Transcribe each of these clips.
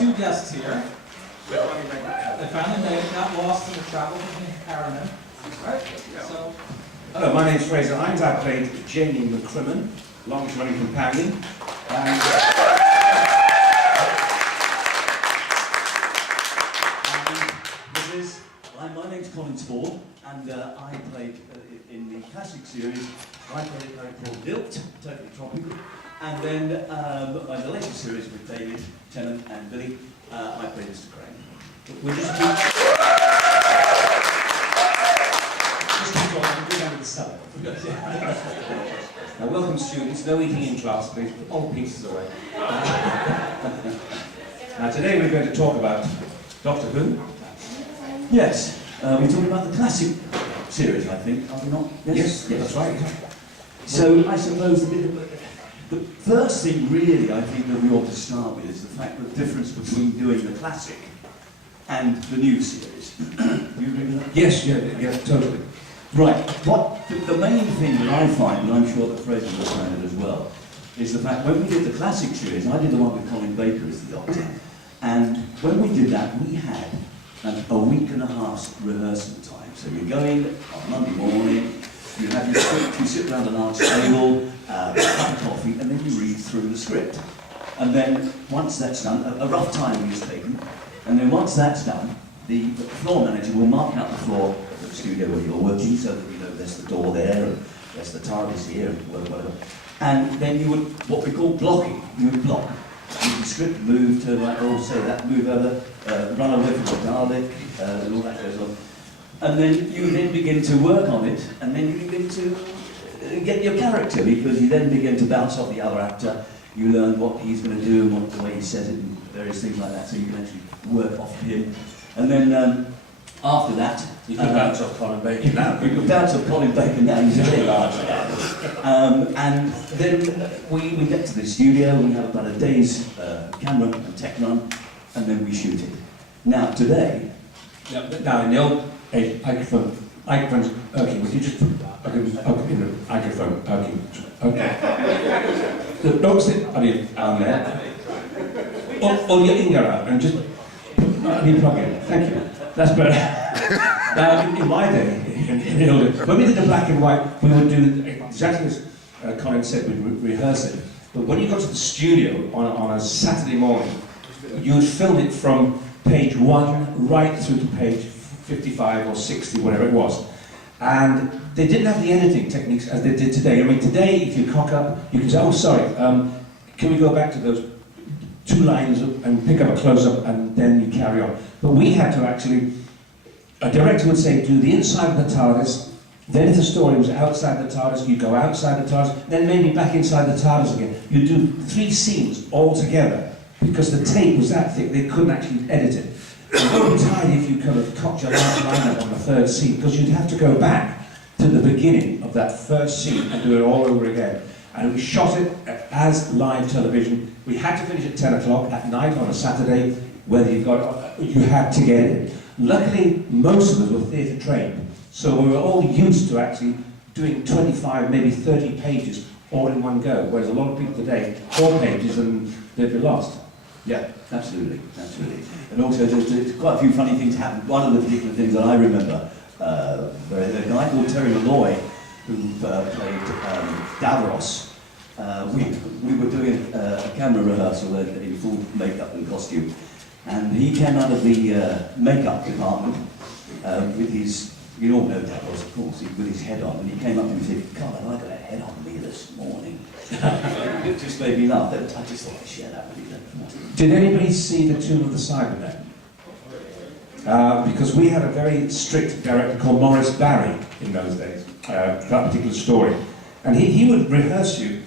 two guests here. They finally made it, got lost in the travel between Harriman. Right? So, hello, my name's Frazer Hines. I played Jamie McCrimmon, longest running companion. And my name's Colin Spaull, and I played in the classic series. I played a character called Lilt, totally tropical. And then in the latest series with David, Tennant, and Billy, I played Mr. Crane. We're just keep going down to the cellar. Now, welcome students. No eating in class, please. Put all pieces away. Now, today we're going to talk about Doctor Who. Yes, we're talking about the classic series, I think, are we not? Yes, that's right. So, I suppose the first thing, really, I think that we ought to start with is the fact that the difference between doing the classic and the new series. Do you agree with that? Yes, totally. Right. What the main thing that I find, and I'm sure that Fraser will find it as well, is the fact when we did the classic series, I did the one with Colin Baker as the Doctor, and when we did that, we had a week and a half's rehearsal time. So you go in on Monday morning, you have your script, you sit around an arch table, a cup of coffee, and then you read through the script. And then once that's done, a rough timing is taken, and then once that's done, the floor manager will mark out the floor of the studio where you're working, so that you know there's the door there, and there's the TARDIS here, and whatever. And then you would, what we call blocking, you would block. The script move to like, oh, say that, move over, run away from the Dalek, and all that goes on. And then you then begin to work on it, and then you begin to get your character, because you then begin to bounce off the other actor. You learn what he's going to do, and what the way he says it, and various things like that, so you can actually work off him. And then after that, you can bounce off Colin Baker now. You can bounce off Colin Baker now, he's a very large guy. And then we get to the studio, we have about a day's camera and tech run, and then we shoot it. Now, today... Now, in the old microphone's working. Would you just put the microphone working? Okay. So don't sit on there. Or your finger out and just plug in. Thank you. That's better. Now, in my day, when we did the black and white, we would do exactly as Colin said, we'd rehearse it. But when you got to the studio on a Saturday morning, you would film it from page 1 right through to page 55 or 60, whatever it was. And they didn't have the editing techniques as they did today. I mean, today, if you cock up, you can say, oh, sorry, can we go back to those 2 lines and pick up a close-up, and then you carry on. But we had to actually, a director would say, do the inside of the TARDIS, then if the story was outside the TARDIS, you go outside the TARDIS, then maybe back inside the TARDIS again. You do 3 scenes all together, because the tape was that thick, they couldn't actually edit it. It would be tidy if you kind of cocked your last line up on the 3rd scene, because you'd have to go back to the beginning of that first scene and do it all over again. And we shot it as live television. We had to finish at 10 o'clock at night on a Saturday, whether you had to get it. Luckily, most of us were theatre trained, so we were all used to actually doing 25, maybe 30 pages all in one go, whereas a lot of people today, 4 pages and they'd be lost. Yeah, absolutely, absolutely. And also, there's quite a few funny things happened. One of the particular things that I remember, a guy called Terry Malloy, who played Davros, we were doing a camera rehearsal in full makeup and costume, and he came out of the makeup department with his, you all know Davros, of course, with his head on, and he came up to me and said, "Colin, I got a head on me this morning." It just made me laugh. I just thought I'd share that with you. Did anybody see the Tomb of the Cybermen? Because we had a very strict director called Maurice Barry in those days, for that particular story. And he would rehearse you.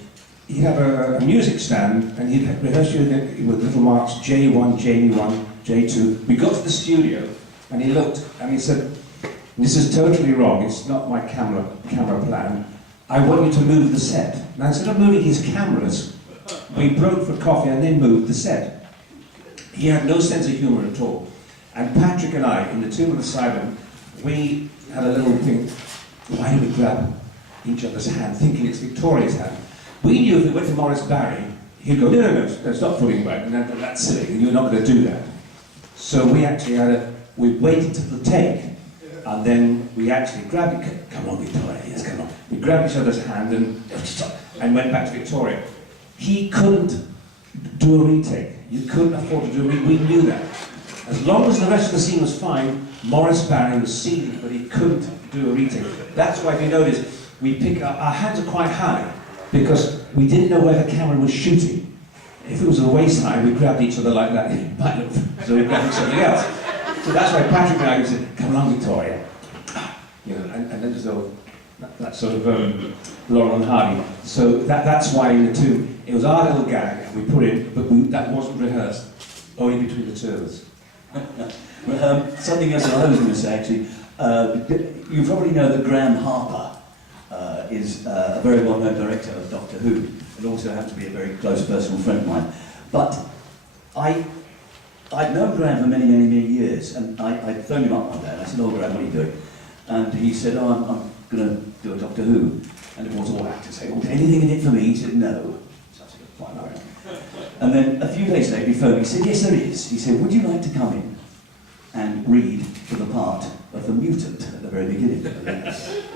He'd have a music stand, and he'd rehearse you with little marks, J1, J1, J2. We got to the studio, and he looked, and he said, "This is totally wrong, it's not my camera plan. I want you to move the set." Now, instead of moving his cameras, we broke for coffee and then moved the set. He had no sense of humour at all. And Patrick and I, in the Tomb of the Cybermen, we had a little thing, why do we grab each other's hand, thinking it's Victoria's hand? We knew if we went to Maurice Barry, he'd go, no, stop fooling back, no, that's silly, you're not going to do that. So we actually we waited till the take, and then we actually grabbed it, come on Victoria, yes, come on. We grabbed each other's hand and went back to Victoria. He couldn't do a retake. You couldn't afford to do a retake, we knew that. As long as the rest of the scene was fine, Morris Barry was seeing, but he couldn't do a retake. That's why, if you notice, we pick up, our hands are quite high, because we didn't know where the camera was shooting. If it was a waist high, we grabbed each other like that, so we grabbed something else. So that's why Patrick and I would say, come along Victoria. You know, and then so that sort of Laurel and Hardy. So that's why in the two, it was our little gag, and we put it, but that wasn't rehearsed, only between the two of us. Something else I was going to say, actually, you probably know that Graham Harper is a very well-known director of Doctor Who, and also happens to be a very close personal friend of mine. But I'd known Graham for many, many, many years, and I phoned him up one day, and I said, oh, Graham, what are you doing? And he said, oh, I'm going to do a Doctor Who. And it was all actors saying, oh, anything in it for me? He said, no. So I said, fine, all right. And then a few days later, he phoned me, he said, yes, there is. He said, would you like to come in and read for the part of the mutant at the very beginning?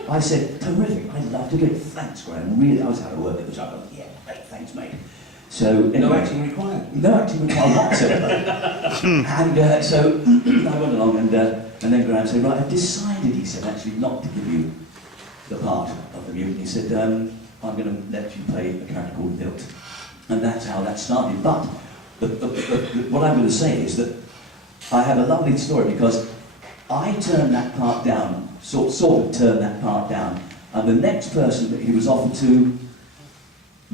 I said, terrific, I'd love to do it. Thanks, Graham, really. I was out of work at the time. Yeah, great, thanks, mate. So, anyway, no acting required. No acting required whatsoever. And so I went along, and then Graham said, right, I've decided, he said, actually not to give you the part of the mutant. He said, I'm going to let you play a character called Milt. And that's how that started. But what I'm going to say is that I have a lovely story, because I turned that part down, sort of turned that part down, and the next person that he was offered to,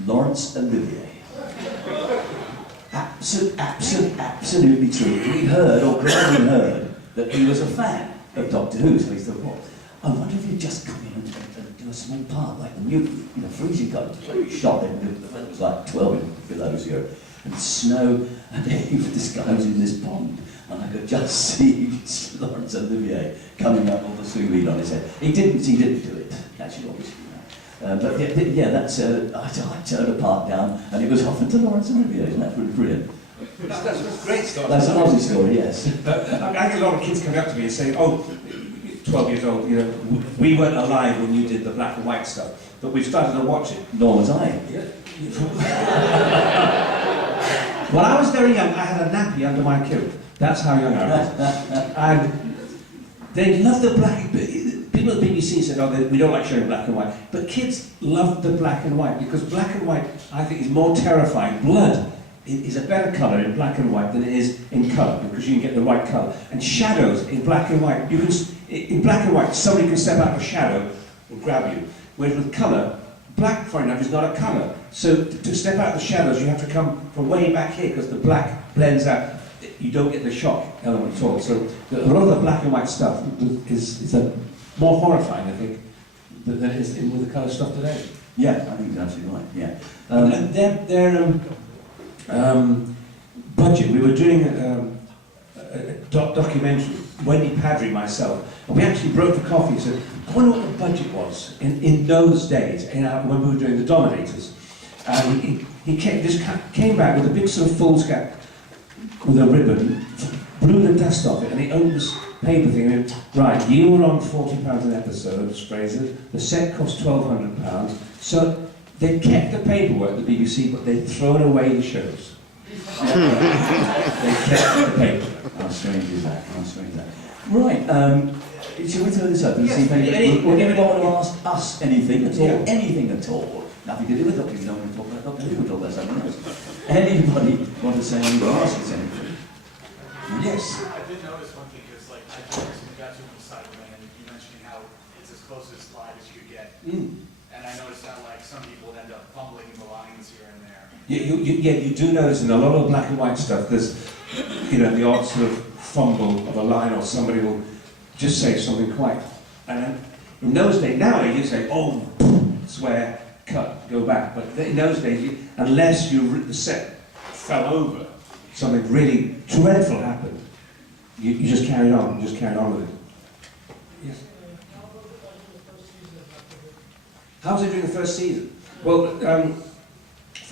Laurence Olivier. Absolutely true. We heard, or Graham heard, that he was a fan of Doctor Who, so he thought, what? I wonder if he'd just come in and do a small part, like the mutant, you know, freezing cold, shot him, it was like 12 below zero, and snow, and this guy was in this pond, and I could just see Laurence Olivier coming up with the sous vide on his head. He didn't do it, actually, obviously. But yeah, that's, I turned a part down, and it was offered to Laurence Olivier, and that's really brilliant. That's a great story. That's a lovely story, yes. I get a lot of kids coming up to me and saying, oh, 12 years old, you know, we weren't alive when you did the black and white stuff, but we've started to watch it. Nor was I. Yeah. When I was very young, I had a nappy under my kilt. That's how young I was. And they loved the black. People at the BBC said, oh, we don't like showing black and white. But kids love the black and white, because black and white, I think, is more terrifying. Blood is a better colour in black and white than it is in colour, because you can get the right colour. And shadows in black and white, in black and white, somebody can step out of a shadow and grab you. Whereas with colour, black, for enough, is not a colour. So to step out of the shadows, you have to come from way back here, because the black blends out. You don't get the shock element at all. So a lot of the black and white stuff is more horrifying, I think, than it is with the colour stuff today. Yeah, I think you're absolutely right, yeah. And their budget, we were doing a documentary, Wendy Padry, myself, and we actually broke the coffee and said, I wonder what the budget was in those days, when we were doing the Dominators. And he came back with a big sort of fool's cap with a ribbon, blew the dust off it, and he opened this paper thing and went, right, you were on £40 an episode, Frazer, the set cost £1,200, so they kept the paperwork, the BBC, but they'd thrown away the shows. They kept the paper. How strange is that? How strange is that? Right, shall we throw this up and Yes, see if anyone want to yeah. ask us anything at all? Yeah. Anything at all? Nothing to do with Doctor Who. We don't want to talk about Doctor Who, we'll talk about something else. Anybody want to say anything or ask us anything? Yes. I did notice one thing, because like I recently got you on the Cyberman, and you mentioning how it's as close as live as you could get. And I noticed that like some people would end up fumbling the lines here and there. You do notice in a lot of black and white stuff, there's, you know, the odd sort of fumble of a line, or somebody will just say something quite. And then in those days, nowadays you say, oh, swear, cut, go back. But in those days, unless the set fell over, something really dreadful happened, you just carried on, with it. Yes. How was it during the first season? Well,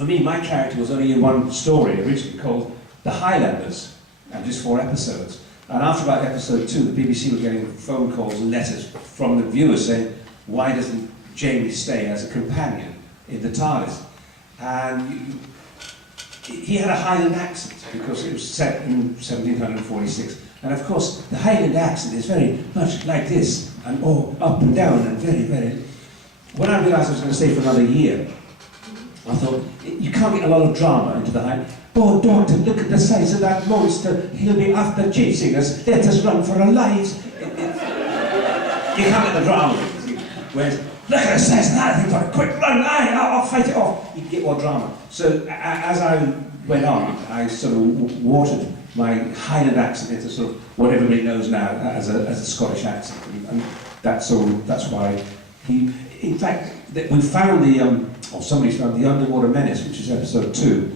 for me, my character was only in one story originally called The Highlanders, and just 4 episodes. And after about episode 2, the BBC were getting phone calls and letters from the viewers saying, why doesn't Jamie stay as a companion in the TARDIS? And he had a Highland accent because it was set in 1746. And of course, the Highland accent is very much like this, and all up and down, and very, very... When I realised I was going to stay for another year, I thought, you can't get a lot of drama into the Highland. Oh, Doctor, look at the size of that monster. He'll be after chasing us. Let us run for our lives. You can't get the drama. Whereas, look at the size of that thing. Quick, run. I'll fight it off. You can get more drama. So, as I went on, I sort of watered my Highland accent into sort of what everybody knows now as a Scottish accent. And that's why he... In fact, we found or somebody's found the Underwater Menace, which is episode 2,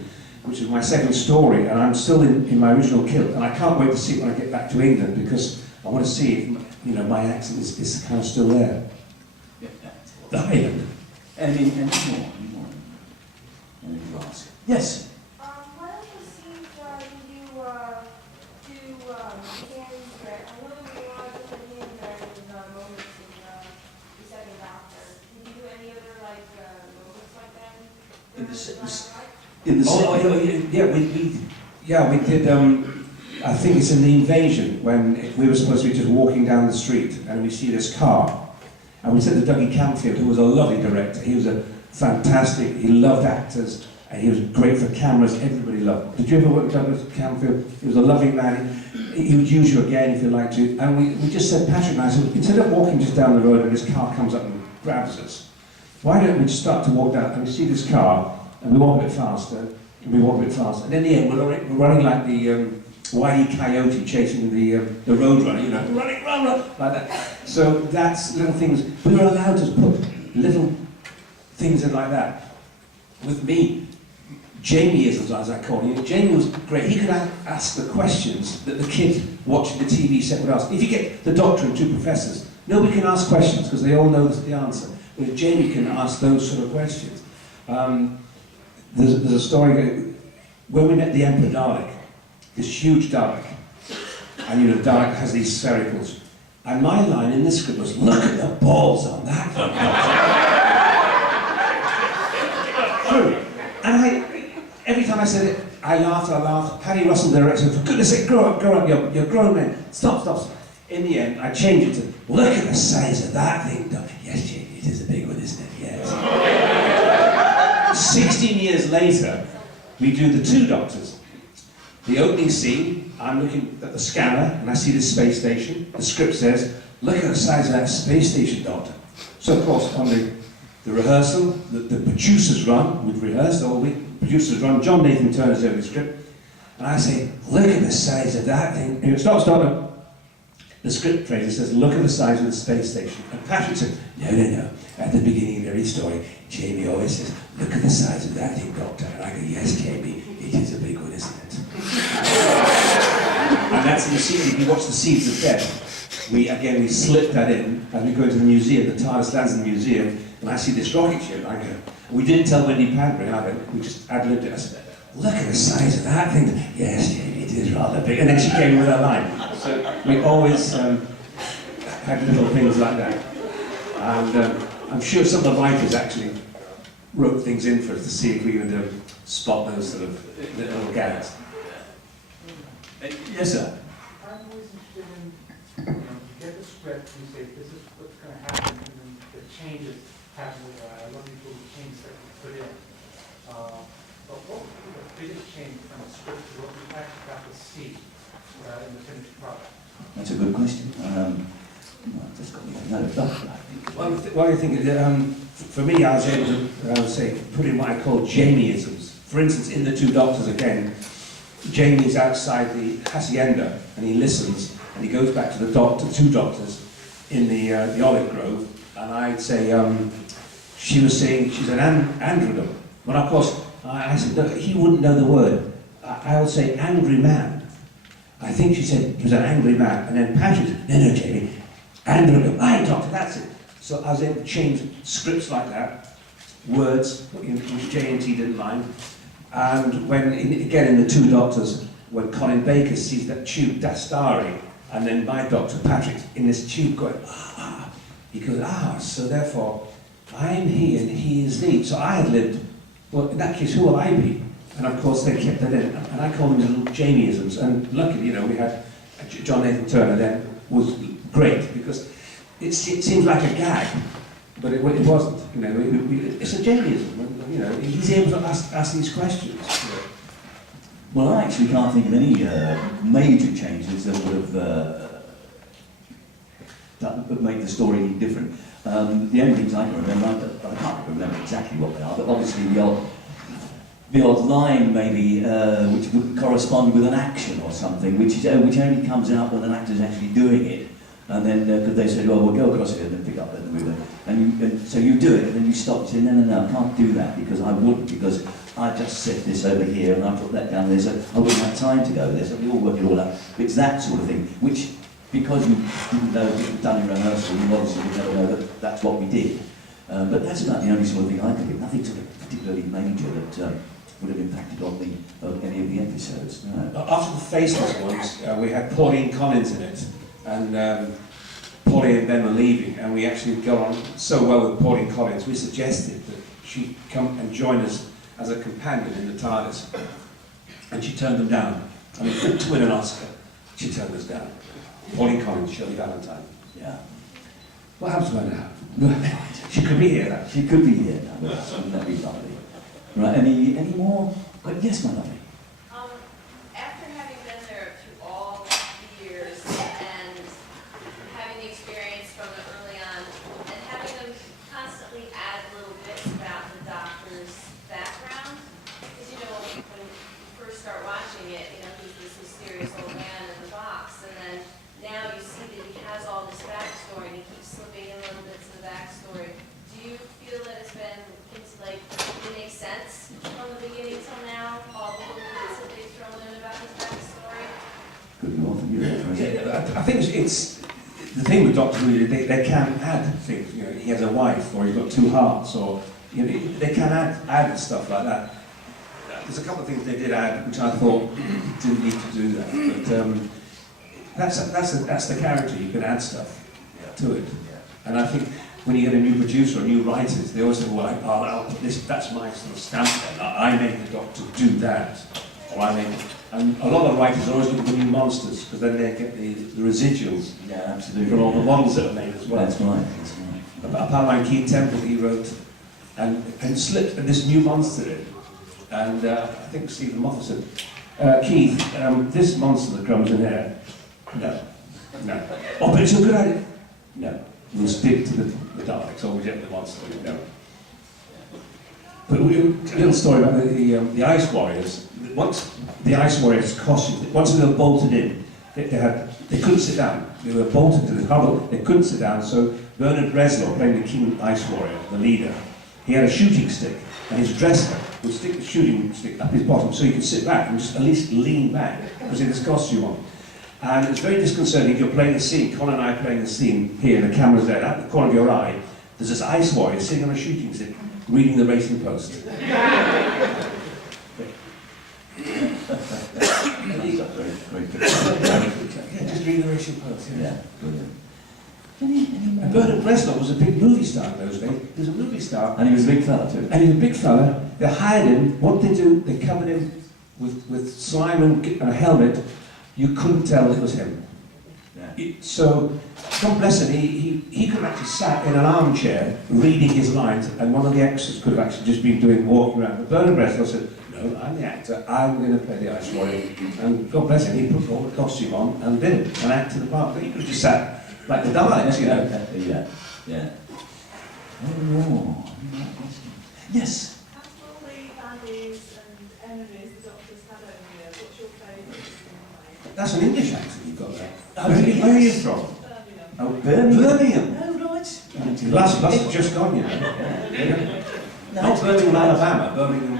which is my second story, and I'm still in my original kilt, and I can't wait to see it when I get back to England, because I want to see if, my accent is kind of still there. Yeah. The Highland. Any more? Anything to ask? Yes? One of the scenes you do Danny's threat, I know there were a lot of different hand moments in the second Doctor. Did you do any other moments like that? In the we did. I think it's in The Invasion when we were supposed to be just walking down the street and we see this car, and we said to Dougie Camfield, who was a lovely director. He was a fantastic. He loved actors, and he was great for cameras. Everybody loved him. Did you ever work with Dougie Camfield? He was a lovely man. He would use you again if you liked to. And we just said, Patrick and I said, instead of walking just down the road and this car comes up and grabs us, why don't we just start to walk down and we see this car and we walk a bit faster and we walk a bit faster, and in the end we're running like the Wile E. Coyote chasing the roadrunner, run like that. So that's little things. We were allowed to put little things in like that. With me, Jamie-isms, as I call him. Jamie was great. He could ask the questions that the kid watching the TV set would ask. If you get the Doctor and 2 professors, nobody can ask questions because they all know the answer. But Jamie can ask those sort of questions. There's a story when we met the Emperor Dalek, this huge Dalek, and Dalek has these sphericals. And my line in this script was, look at the balls on that one. True. And every time I said it, I laughed. Harry Russell, the director, said, for goodness sake, grow up, you're grown men. Stop. In the end, I changed it to, look at the size of that thing. Yes, Jamie, it is a big one, isn't it? Yes. 16 years later, we do the 2 Doctors. The opening scene, I'm looking at the scanner and I see this space station. The script says, look at the size of that space station, Doctor. So of course, on the rehearsal, the producers run, we've rehearsed all week, producers run, John Nathan Turner's over the script, and I say, look at the size of that thing. And stop. The script Frazer says, look at the size of the space station. And Patrick said, no. At the beginning of every story, Jamie always says, look at the size of that thing, Doctor. And I go, yes, Jamie, it is a big one, isn't it? And that's in the scene. If you watch the Seeds of Death, we slip that in as we go into the museum. The TARDIS lands in the museum, and I see this rocket ship. And I go, we didn't tell Wendy Padbury either. We just ad-libbed it. I said, look at the size of that thing. Yes, Jamie, it is rather big. And then she came with her line. So we always had little things like that. And I'm sure some of the writers actually wrote things in for us to see if we would spot those sort of little gags. Yes, sir. I'm always interested in, you get the script, you say, this is what's going to happen, and then the changes happen. I love these little changes that you put in. But what would be the biggest change from the script to what we actually got to see in the finished product? That's a good question. Just got me to know that, I think. Well, I think for me, I was able to put in what I call Jamie-isms. For instance, in the 2 Doctors again, Jamie's outside the hacienda and he listens and he goes back to the 2 Doctors in the olive grove, and I'd say she was saying she's an androdom. Well, of course, I said, no, he wouldn't know the word. I would say angry man. I think she said he was an angry man, and then Patrick said, no, Jamie, androdom. Aye, Doctor, that's it. So I was able to change scripts like that. words which J&T didn't mind. And when, again in the Two Doctors, when Colin Baker sees that tube, that starry, and then my doctor, Patrick, in this tube going, ah, he goes, ah, so therefore, I'm he and he is thee. So I had lived, well, in that case, who will I be? And of course, they kept that in. And I call them little Jamieisms. And luckily, you know, we had John Nathan Turner then, was great, because it seems like a gag, but it wasn't. You know, it's a Jamieism. You know, he's able to ask these questions. Well, I actually can't think of any major changes that would have made the story different. The only things I can remember, I can't remember exactly what they are, but obviously the odd line maybe which would correspond with an action or something, which only comes out when an actor's actually doing it. And then, because they said, well, we'll go across here and then pick up that movie. And so you do it, and then you stop and say, no, I can't do that, because I wouldn't, because I just set this over here, and I put that down there, so I wouldn't have time to go there, so we all work it all out. It's that sort of thing, which, because you didn't know it was done in rehearsal, you obviously would never know that that's what we did. But that's about the only sort of thing I could do. Nothing sort of particularly major that would have impacted on any of the episodes. No. After the Faceless ones, we had Pauline Collins in it, and Pauline and Ben were leaving, and we actually got on so well with Pauline Collins, we suggested that she come and join us as a companion in the TARDIS, and she turned them down. I mean, to win an Oscar, she turned us down. Pauline Collins, Shirley Valentine. Yeah. What happens to her now? She could be here now. She could be here now, but wouldn't that be lovely? Right, any more? Yes, my lovely. After having been there through all the years and having the experience from the early on, and having them constantly add little bits about the doctor's background, because you know, when you first start watching it, you know, he's this mysterious old man in the box, and then now you see that he has all this backstory, and he keeps slipping in little bits of the backstory. Do you feel that it's been, like, it makes sense from the beginning till now, all the little bits that they've thrown in about his backstory? Good one for you, Frazer. Yeah, I think it's the thing with Doctor Who, they can add things. You know, he has a wife, or he's got two hearts, or you know, they can add stuff like that. There's a couple of things they did add, which I thought didn't need to do that. But that's the character. You can add stuff to it, and I think when you get a new producer or new writers, they always say, well, I'll put this. That's my sort of stamp. I made the Doctor do that, or I made. And a lot of writers are always looking for new monsters, because then they get the residuals from all the models that are made as well. That's right, that's right. A pal like Keith Temple, he wrote and slipped this new monster in. And I think Stephen Moffat said, Keith, this monster that comes in here, no. Oh, but it's a good idea. No, we'll stick to the Daleks, or we get the monster. No. But a little story about the Ice Warriors. Once the Ice Warriors costumes, once they were bolted in, they couldn't sit down. They were bolted to the huddle, they couldn't sit down, so Bernard Breslau, playing the King Ice Warrior, the leader, he had a shooting stick, and his dresser would stick the shooting stick up his bottom so he could sit back and just at least lean back, because he had his costume on. And it's very disconcerting if you're playing a scene, Colin and I are playing a scene here, and the camera's there, at the corner of your eye, there's this Ice Warrior sitting on a shooting stick, reading the Racing Post. Just reading the Racing Post. Yeah, brilliant. And Bernard Breslau was a big movie star in those days. He was a movie star. And he was a big fella too. And he was a big fella. They hired him. What they do, they covered him with slime and a helmet. You couldn't tell it was him. Yeah. So, God bless him, he could have actually sat in an armchair reading his lines, and one of the extras could have actually just been walking around. But Bernard Breslau said, no, I'm the actor, I'm going to play the Ice Warrior. And God bless him, he put all the costume on and did it, and acted the part. But he could have just sat like the Daleks, you know. Yeah. Oh, yes. After all the baddies and enemies the Doctor's had over here, what's your favourite? That's an English accent you've got there. Oh, Where are you from? Birmingham. Oh, Birmingham. Birmingham. Oh, right. Last bus has just gone, you know. Not Birmingham, Alabama, Birmingham.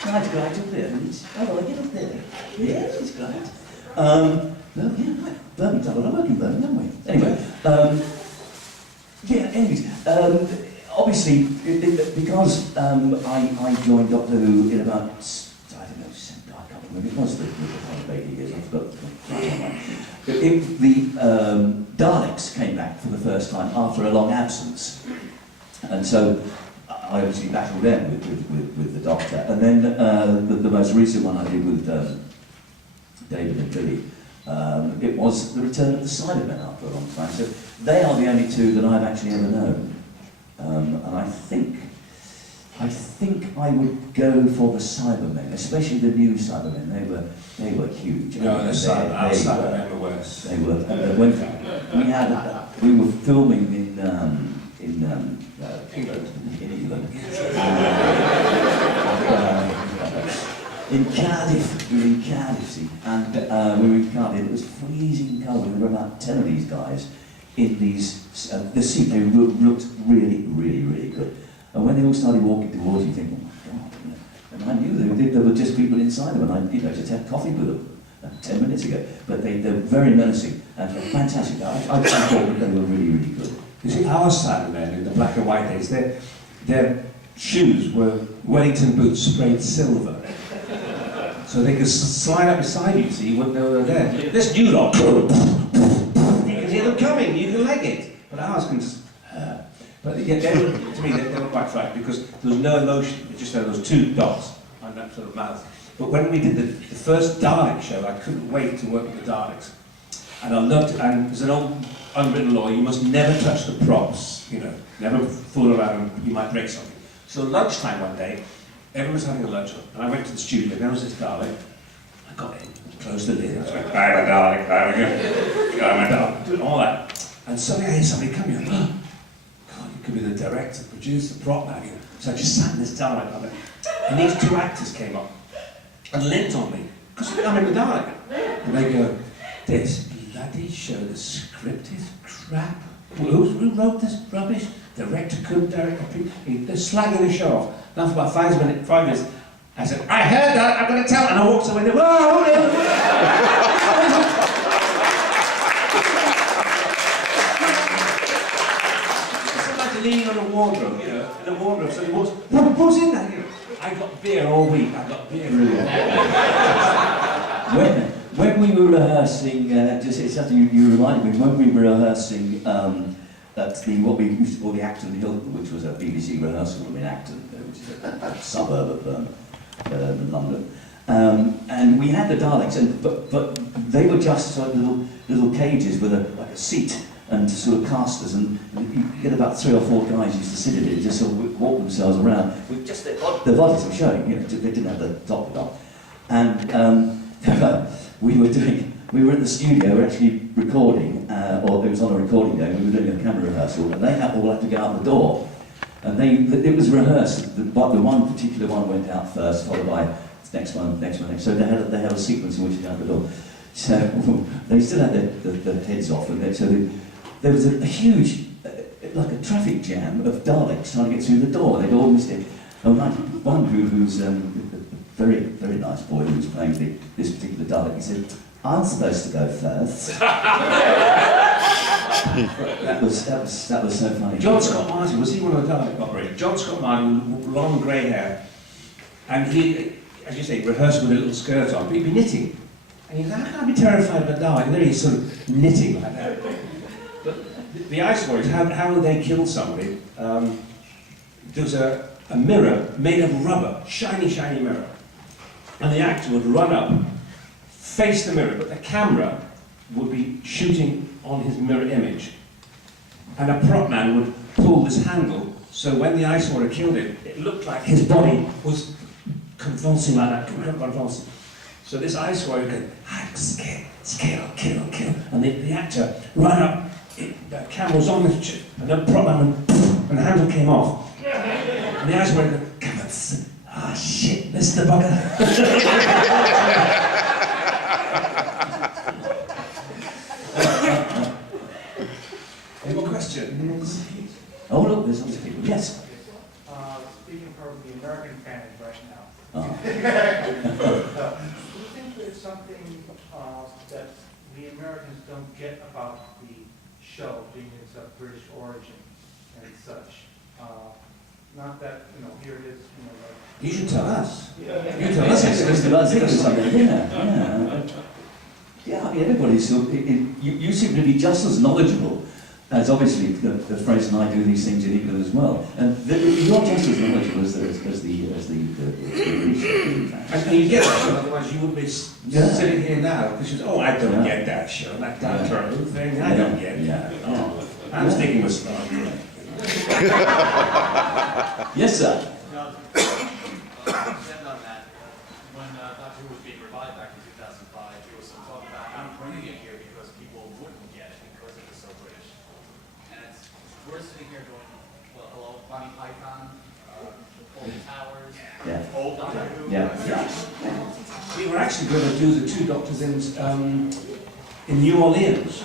Try to go out of there. Oh, I get up there. Yes, it's great. Birmingham, right. Birmingham, I work in Birmingham, don't we? Anyway, anyways, obviously, because I joined Doctor Who in about, I don't know, I can't remember, it was the 80 years, I forgot. The Daleks came back for the first time after a long absence. And so I obviously battled them with the Doctor. And then the most recent one I did with David and Billy, it was the return of the Cybermen after a long time. So they are the only two that I've actually ever known. And I think I would go for the Cybermen, especially the new Cybermen. They were huge. No, our They Cybermen were worse. They were. When we were filming in England. In Cardiff, we were in Cardiff, see, and we were in Cardiff. It was freezing cold. There were about 10 of these guys in these. The seat they looked really, really, really good. And when they all started walking towards you, you think, oh my God! You know, and I knew there were just people inside them, and I just had coffee with them 10 minutes ago. But they were very menacing and fantastic. I thought that they were really, really good. You see, our Cybermen in the black and white days, their shoes were Wellington boots sprayed silver. So they could slide up beside you so you wouldn't know they were there. This new lot, you can hear them coming, you can leg it. But ours can just, but yeah, to me, they were quite fright because there was no emotion. It just had those two dots on that sort of mouth. But when we did the first Dalek show, I couldn't wait to work with the Daleks. And I loved it, and there's an old unwritten law, you must never touch the props, you know, never fool around, you might break something. So lunchtime one day, everyone was having a lunch, and I went to the studio, and there was this Dalek. I got in, closed the lid, I was like, bye, my Dalek, bye, my Dalek, doing all that. And suddenly I hear somebody come here, oh, God, you could be the director, producer, the prop man, you know. So I just sat in this Dalek on it, and these two actors came up and leant on me, because I'm in the Dalek. And they go, this bloody show, the script is crap. Who wrote this rubbish? Director couldn't direct a piece. They're slagging the show off. Now for about 5 minutes, I said, I heard that, I'm going to tell. And I walked away, they were, whoa, it's like leaning on a wardrobe, you know, in a wardrobe. So he walks, what's in that? You know, I got beer all week, I got beer When we were rehearsing, just it's something you reminded me, when we were rehearsing at what we used to call the Acton Hilton, which was a BBC rehearsal room in Acton, which is a suburb of London. And we had the Daleks, but they were just sort of little cages with like a seat and sort of casters, and you get about 3 or 4 guys used to sit in it, just sort of walk themselves around with just their bodies were showing, you know, they didn't have the top on. And we were in the studio, we were actually recording, or it was on a recording day, we were doing a camera rehearsal, and they all had to go out the door. And it was rehearsed, but the one particular one went out first, followed by next one. So they had a sequence in which they out the door. So they still had their heads off, and there was a huge, like a traffic jam of Daleks trying to get through the door. They'd all missed it. And one who's a very, very nice boy who was playing this particular Dalek, he said, I'm supposed to go first. that was so funny. John Scott Martin, was he one of the Dalek operators? John Scott Martin, long grey hair, and he, as you say, rehearsed with a little skirt on, but he'd be knitting. And he'd how can I be terrified of a Dalek? And there he's sort of knitting like that. But the Ice Warriors, how they killed somebody, there was a mirror made of rubber, shiny, shiny mirror. And the actor would run up, face the mirror, but the camera would be shooting on his mirror image. And a prop man would pull this handle, so when the Ice Warrior killed him, it looked like his body was convulsing like that, convulsing. So this Ice Warrior would go, I'm scared, kill. And the actor ran up, the camera was on the chip, and the prop man went, and the handle came off. And the Ice Warrior would go, come on, ah, shit, this is the bugger. Any more questions? Oh, look, there's other people. Yes. Speaking for the American fans right now. Oh. Do you think there's something that the Americans don't get about the show, being its British origin and such? Not that, you know, here it is, you know, like, You should tell us. You tell Yes, us. it's just about thinking something, yeah. Yeah, I mean, everybody's still, you seem to be just as knowledgeable as obviously the Frazer and I do these things in England as well. And you're just as knowledgeable as the And you get that, otherwise you wouldn't be sitting here now, because you say, oh, I don't get that show, that Doctor Who thing, I don't get that. Oh, I'm sticking with Star Trek. Yes, sir. Now, extend on that, when Doctor Who was being revived back in 2005, there was some talk about not bringing it here because people wouldn't get it because it was so British. And we're sitting here going, well, hello, Bonnie Python, Old Towers, Yeah. Old Doctor Who. Yeah. We were actually going to do the two Doctors in New Orleans,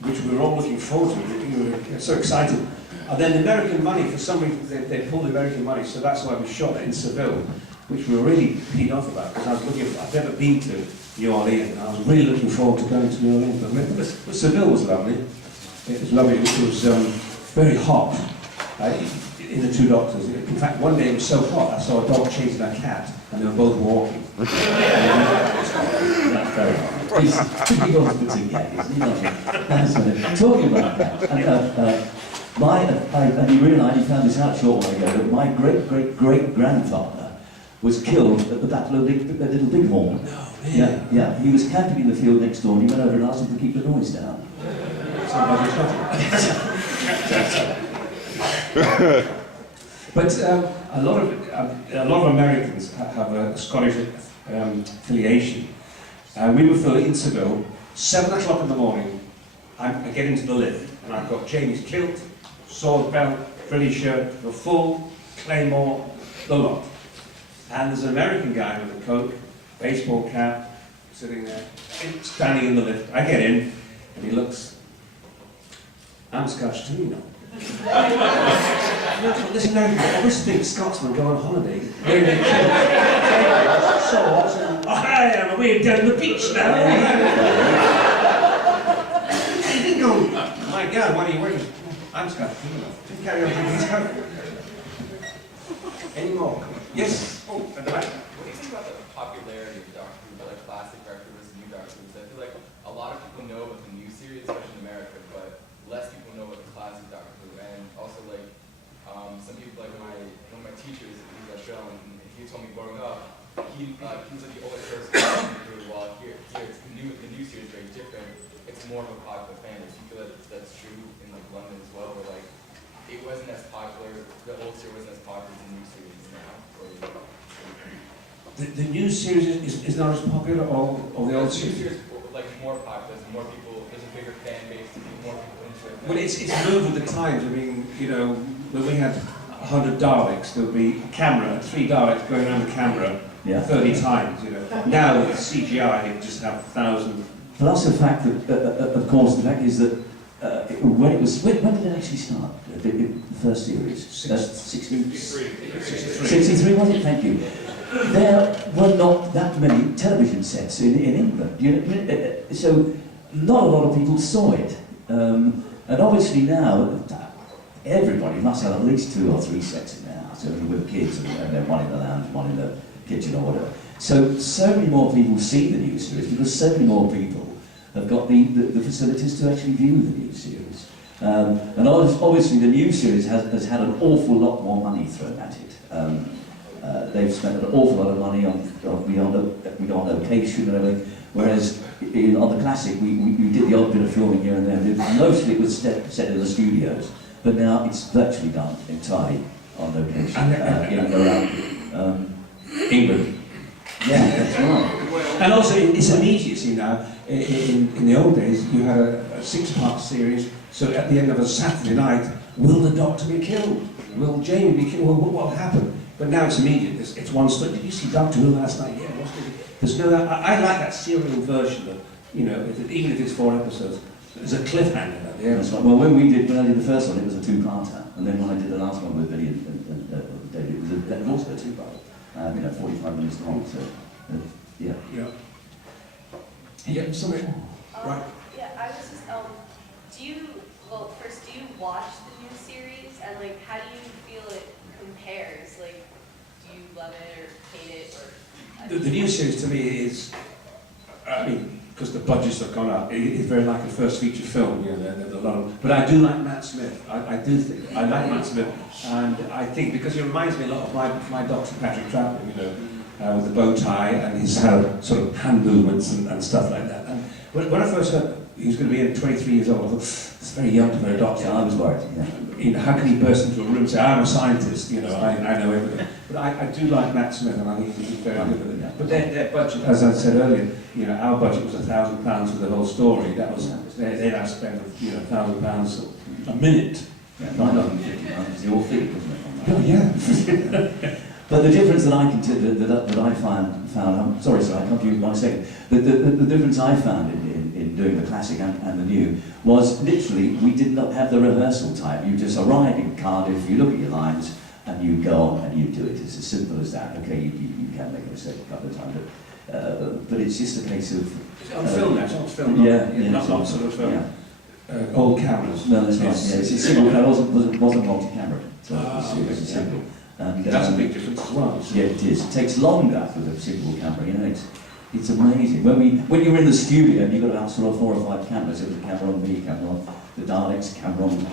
which we were all looking forward to. We were so excited. And then the American money, for some reason, they pulled the American money, so that's why we shot it in Seville, which we were really peed off about, because I've never been to New Orleans, and I was really looking forward to going to New Orleans. But Seville was lovely. It was lovely. It was very hot in the two Doctors. In fact, one day it was so hot, I saw a dog chasing a cat, and they were both walking. That's very hot. Typical hospitality gag, isn't it? Talking about that, and you realise, you found this out a short while ago, that my great-great-great-grandfather was killed at the Battle of Little Bighorn. No, really? Yeah. He was camping in the field next door, and he went over and asked him to keep the noise down. Somebody shot him. But a lot of Americans have a Scottish affiliation. We were filming in Seville, 7 o'clock in the morning. I get into the lift, and I've got Jamie's kilt, sword belt, frilly shirt, the full claymore, the lot. And there's an American guy with a coat, baseball cap, sitting there, standing in the lift. I get in, and he looks, I'm Scotch too, you know. Listen, I always think Scotsmen go on holiday wearing their kilts, swords, and I am away down the beach now. He didn't go, oh my God, what are you wearing? I'm Scotch too, you know. Didn't carry on drinking his coat. Any more? Yes? Oh, at the back. What do you think about the popularity of Doctor Who, like classic Doctor Who versus new Doctor Who? I feel like a lot of people know about the new series, especially in America, but less people know about the classic Doctor Who. And also, like, some people, like one of my teachers, he's Australian, and he told me growing up, he was like the oldest person in Doctor Who, while here it's the new series is very different. It's more of a popular fan. Do you feel like that's true in like London as well, where like it wasn't as popular, the old series wasn't as popular as the new series now? The new series is not as popular, or the old The new series? series like more popular, there's more people, there's a bigger fan base, there's more people into it. Well, it's moved with the times. I mean, you know, when we had 100 Daleks, there would be a camera, 3 Daleks going around the camera 30 times, you know. Now with CGI, you just have 1,000. Plus the fact that, of course, the fact is that when did it actually start? The first series? 63, was it? Thank you. There were not that many television sets in England. You know, so not a lot of people saw it. And obviously now, everybody must have at least 2 or 3 sets in their house. I mean, with kids, and then one in the lounge, one in the kitchen or whatever. So many more people see the new series because so many more people have got the facilities to actually view the new series. And obviously the new series has had an awful lot more money thrown at it. They've spent an awful lot of money on location and everything, whereas on the classic we did the odd bit of filming here and there. Mostly it was set in the studios, but now it's virtually done entirely on location around England. Yeah, that's right. And also, it's immediacy now. In the old days, you had a 6-part series, so at the end of a Saturday night, will the Doctor be killed? Will Jamie be killed? Well, what will happen? But now it's immediate. It's one story. Did you see Doctor Who last night? Yeah, there's no. I like that serial version of, you know, even if it's 4 episodes, there's a cliffhanger at the end. That's right. Well, when I did the first one, it was a 2-parter, and then when I did the last one with Billy and David, it was also a 2-parter. 45 minutes long. So, yeah. Yeah. Yeah, something. Right. Yeah, I was just, do you Well, first, do you watch the new series, and like, how do you feel it compares? Like, do you love it or hate it, or? The new series to me is, I mean, because the budgets have gone up, it's very like a first feature film, you know, there's a lot of, but I do like Matt Smith. I do think, I like Matt Smith, and I think, because he reminds me a lot of my Dr. Patrick Troughton, you know, with the bow tie and his sort of hand movements and stuff like that. And when I first heard he was going to be 23 years old, I thought, it's very young to be a doctor. I was worried, yeah. You know, how can he burst into a room and say, I'm a scientist, you know, I know everything. But I do like Matt Smith, and I think he's very good with it. But their budget, as I said earlier, you know, our budget was £1,000 for the whole story. That was, they'd have spent, you know, £1,000 a minute. Yeah, £950 is your fee, wasn't it? Oh, yeah. But the difference that I that I found, I'm sorry, sir, I can't use my second. The difference I found in doing the classic and the new was literally we did not have the rehearsal time. You just arrive in Cardiff, you look at your lines, and you go on and you do it. It's as simple as that. Okay, you can make a mistake a couple of times, but it's just a case of. It's on film now. It's on film. Yeah, not sort of old cameras. No, that's right. Yeah, it's single. It wasn't multi-camera. So it was simple. And, that's a big difference as well. Yeah, it is. It takes longer with a single camera. You know, it's amazing. When you're in the studio and you've got about sort of 4 or 5 cameras, there was a camera on me, camera on the Daleks, camera on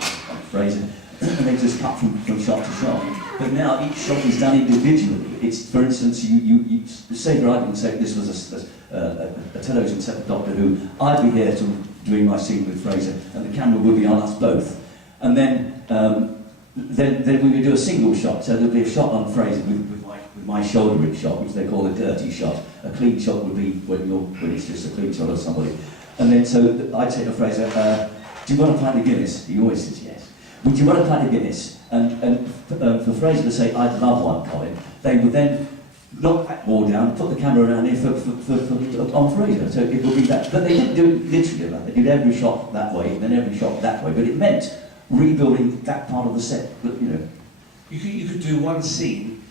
Frazer, and they just cut from shot to shot. But now each shot is done individually. It's, for instance, you say for argument's sake, this was a television set of Doctor Who. I'd be here doing my scene with Frazer, and the camera would be on us both. And then we would do a single shot, so there'd be a shot on Frazer with my shouldering shot, which they call a dirty shot. A clean shot would be when it's just a clean shot of somebody. And then so I'd say to Frazer, do you want to pint of Guinness? He always says yes. Would you want to pint of Guinness? And for Frazer to say, I'd love one, Colin, they would then knock that wall down, put the camera around here on Frazer. So it would be that. But they didn't do it literally like that. They did every shot that way, then every shot that way. But it meant rebuilding that part of the set. But you know, you could do one scene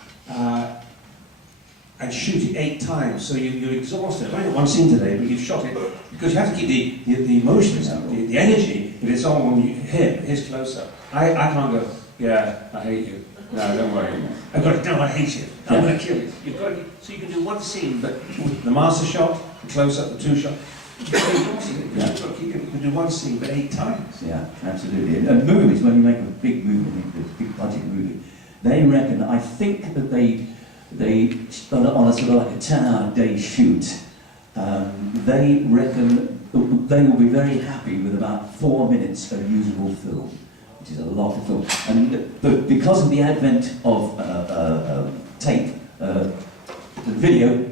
and shoot it 8 times, so you're exhausted. I got one scene today, but you've shot it because you have to keep the emotions, the energy. If it's on his close up. I can't go. Yeah, I hate you. No, don't worry. I've got to. No, I hate you. I'm going to kill you. You've got to. So you can do one scene, but the master shot, the close up, the 2 shot. You can do one scene, but 8 times. Yeah, absolutely. And movies, when you make a big movie, a big budget movie, they reckon. I think that they on a sort of like a 10-hour day shoot, they reckon they will be very happy with about 4 minutes of usable film, which is a lot of film. And but because of the advent of tape, video,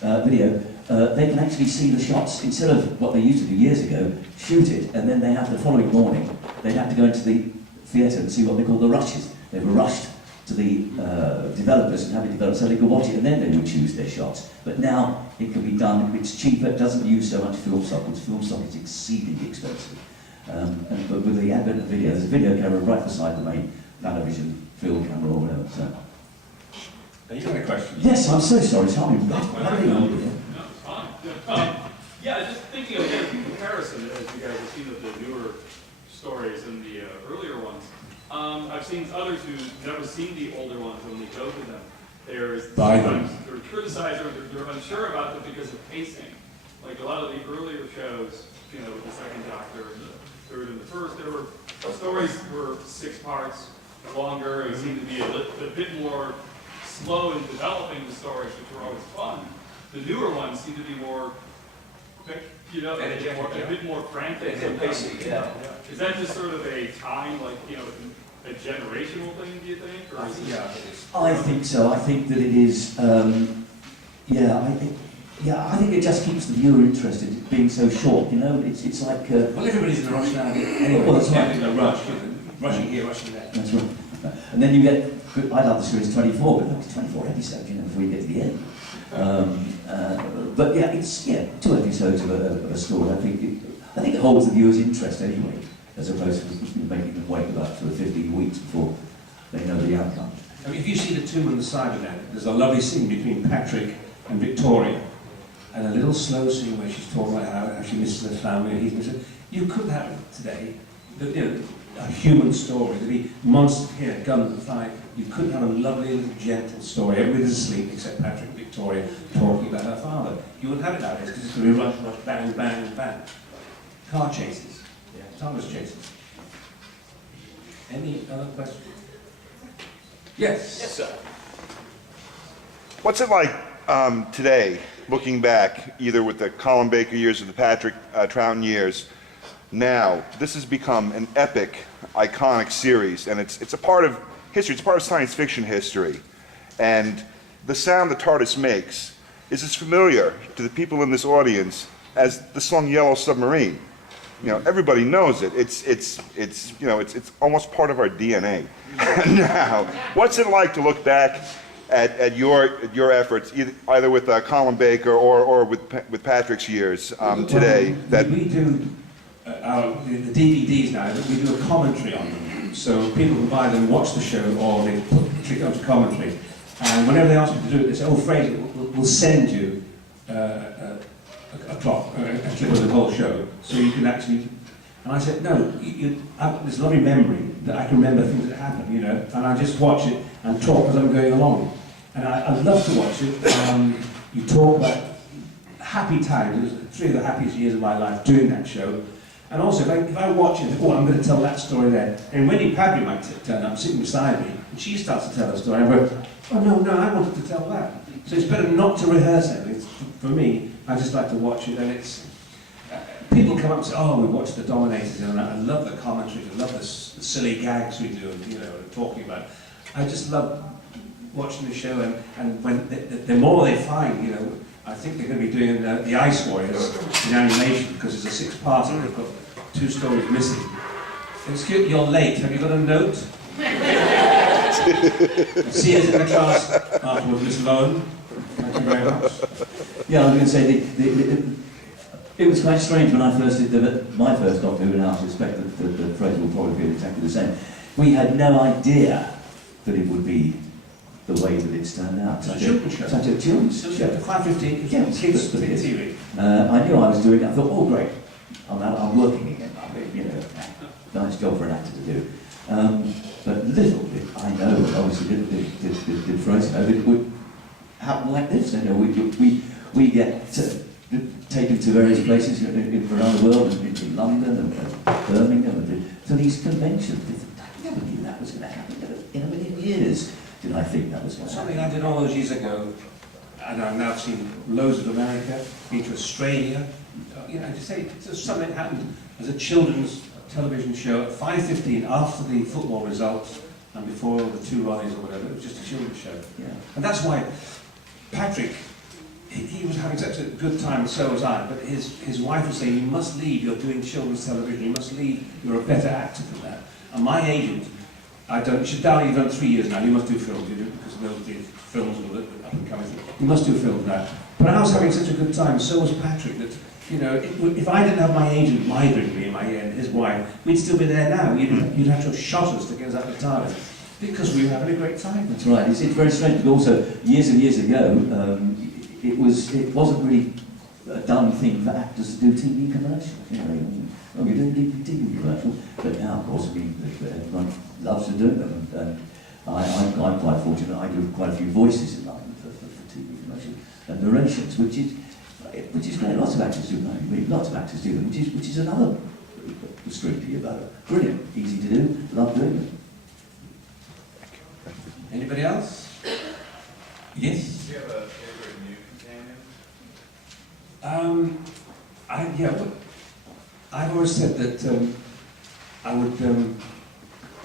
they can actually see the shots instead of what they used to do years ago. Shoot it, and then they have the following morning. They have to go into the theatre and see what they call the rushes. They were rushed to the developers and have it developed so they could watch it, and then they would choose their shots. But now it can be done. It's cheaper. It doesn't use so much film stock. Because film stock is exceedingly expensive. But with the advent of video, there's a video camera right beside the main television film camera or whatever. So. Have you got a question? Yes, I'm so sorry. Sorry. No, it's fine. Yeah, just thinking of a comparison, as you guys have seen of the newer stories and the earlier ones. I've seen others who've never seen the older ones, and when they go to them, they're criticized or they're unsure about them because of pacing. Like a lot of the earlier shows, you know, with the Second Doctor and the Third and the First, the stories were 6 parts longer. It seemed to be a bit more slow in developing the stories, which were always fun. The newer ones seem to be more, you know, a bit more frantic. Yeah. Is that just sort of a time, like, you know, a generational thing, do you think? Or is it... I think so. I think that it is, I think it just keeps the viewer interested, being so short, you know, it's like... well, everybody's in a rush now. Anyway, well, that's right. In a rush, rushing here, rushing there. That's right. And then you get, I love the series 24, but it's 24 episodes, you know, before you get to the end. But yeah, it's 2 episodes of a story. I think it holds the viewer's interest anyway, as opposed to making them wait about sort of 15 weeks before they know the outcome. I mean, if you see the tomb on the side of that, there's a lovely scene between Patrick and Victoria, and a little slow scene where she's talking about how she misses her family and he's missing. You couldn't have it today. a human story. There'd be monsters here, guns and fire. You couldn't have a lovely, little, gentle story. Everybody's asleep except Patrick and Victoria talking about her father. You wouldn't have it nowadays because it's going to be rush, rush, bang, bang, bang. Car chases. Yeah. Thomas chases. Any other questions? Yes. Yes, sir. What's it like today, looking back, either with the Colin Baker years or the Patrick Troughton years? Now, this has become an epic, iconic series, and it's a part of history. It's a part of science fiction history. And the sound the TARDIS makes is as familiar to the people in this audience as the song Yellow Submarine. You know, everybody knows it. It's almost part of our DNA. Now, what's it like to look back at your efforts, either with Colin Baker or with Patrick's years today? Well, we do the DVDs now. We do a commentary on them, so people can buy them, watch the show, or they click onto commentary. And whenever they ask me to do it, they say, "Oh, Frazer, we'll send you a clip of the whole show, so you can actually." And I said, "No, there's a lovely memory that I can remember things that happened, you know, and I just watch it and talk as I'm going along. And I love to watch it. You talk about happy times. It was 3 of the happiest years of my life doing that show. And also, if I watch it, oh, I'm going to tell that story there. And Wendy Padbury might turn up, sitting beside me, and she starts to tell her story. And I go, oh no, I wanted to tell that. So it's better not to rehearse everything. For me, I just like to watch it, and it's. People come up and say, oh, we watched The Dominators, and I love the commentaries, I love the silly gags we do, and, you know, talking about it. I just love watching the show, and when the more they find, you know, I think they're going to be doing the Ice Warriors in animation, because it's a 6-parter, they've got 2 stories missing. Excuse, you're late, have you got a note? See us in the class afterwards, Miss Lowen. Thank you very much. Yeah, I was going to say, it was quite strange when I first did my first Doctor Who, and I suspect that Frazer will probably feel exactly the same. We had no idea that it would be the way that it's turned out. It's a children's show. Such a children's show. 5:15, Yeah, kids but it is. TV. I knew I was doing it. I thought, oh great, I'm working again. You know, nice job for an actor to do. But little did I know, and obviously did Frazer know, that it would happen like this. You know, we get taken to various places around the world, in London and Birmingham, and to these conventions. I never knew that was going to happen. In a million years did I think that was going to happen. Something I did all those years ago, and I've now seen loads of America, been to Australia. You know, to say it's just something that happened as a children's television show at 5:15 after the football results and before the 2 Ronnies or whatever. It was just a children's show. Yeah. And that's why Patrick, he was having such a good time, and so was I, but his wife was saying, you must leave, you're doing children's television, you must leave, you're a better actor than that. And my agent, you should Darling, you've done 3 years now, you must do films, you do, because those did films were the up and coming thing. You must do films now. But I was having such a good time, so was Patrick, that, you know, if I didn't have my agent mithering me in my ear and his wife, we'd still be there now. You'd have to have shot us to get us out of the TARDIS, because we were having a great time. That's right. It's very strange, but also years and years ago, it wasn't really a done thing for actors to do TV commercials. You know, oh, you're doing TV commercials, but now, of course, everyone loves to do them. And I'm quite fortunate. I do quite a few voices in London for TV commercials and narrations, which is great. Lots of actors do them. Really, lots of actors do them, which is another string to your bow. Brilliant, easy to do. Love doing them. Anybody else? Yes? Do you have a favorite new companion? I've always said that I would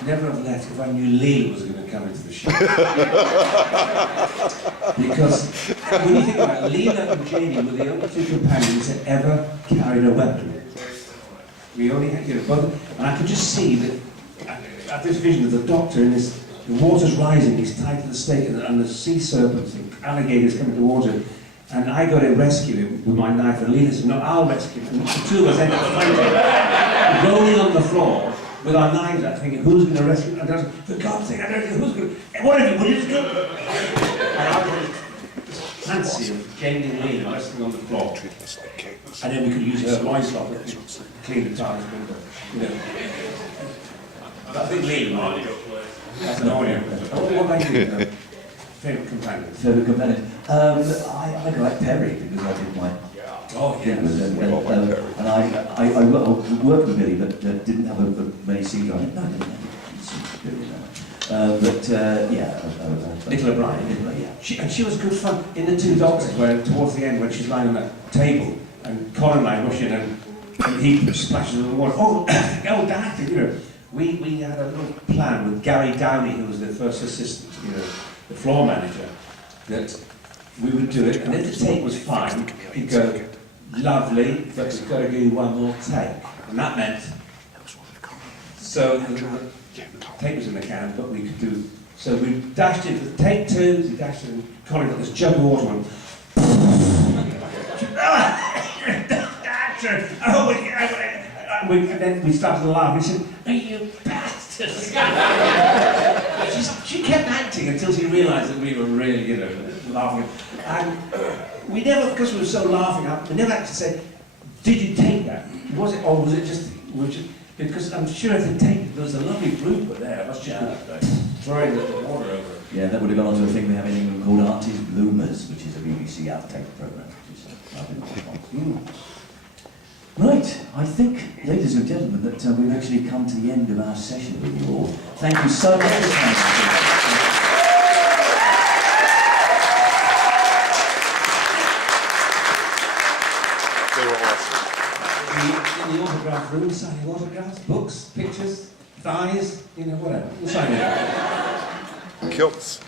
never have left if I knew Leela was going to come into the show. Because when you think about it, Leela and Janie were the only 2 companions that ever carried a weapon. We only had, you know, both, and I could just see that, I had this vision of the Doctor in this, the water's rising, he's tied to the stake, and the sea serpents and alligators coming towards him. And I got to rescue him with my knife, and Leela said, no, I'll rescue him. And the 2 of us ended up fighting, rolling on the floor with our knives out, thinking, who's going to rescue him? And I was, for God's sake, I don't know who's going to, what if you just go? And I was fancy of gaining lean and resting on the floor. And then we could use her wine stopper to clean the tiles window. You know. But I think lean. That's an audio. What about you? Favourite companion? Favourite companion? I like Perry because I did my. Oh, yeah. And I worked with Billy, but didn't have many scenes on it. No, I didn't have any scenes with Billy, no. Nicola Bryant. Nicola, yeah. And she was good fun in the Two Doctors, where towards the end, when she's lying on that table, and Colin and I rush in, and he splashes in the water. Oh, Doctor, you know. We had a little plan with Gary Downey, who was the first assistant, you know, the floor manager, that we would do it, and if the take was fine, he'd go, lovely, but we've got to do one more take. And that meant, so the take was in the can, but we could do, so we dashed into take two, we dashed in, Colin got this jug of water and and then we started to laugh. We said, "Oh, you bastards!" She kept acting until she realised that we were really, you know, laughing. And we never, because we were so laughing, we never actually said, "Did you take that? Was it, or was it just?" Because I'm sure if they take, there was a lovely blooper there. That's just throwing the water over it. Yeah, that would have gone on to a thing we have in England called Auntie's Bloomers, which is a BBC outtake programme. Right, I think, ladies and gentlemen, that we've actually come to the end of our session with you all. Thank you so much for coming. They were awesome. In the autograph room, signing autographs, books, pictures, thighs, you know, whatever. We'll sign it. Kilts.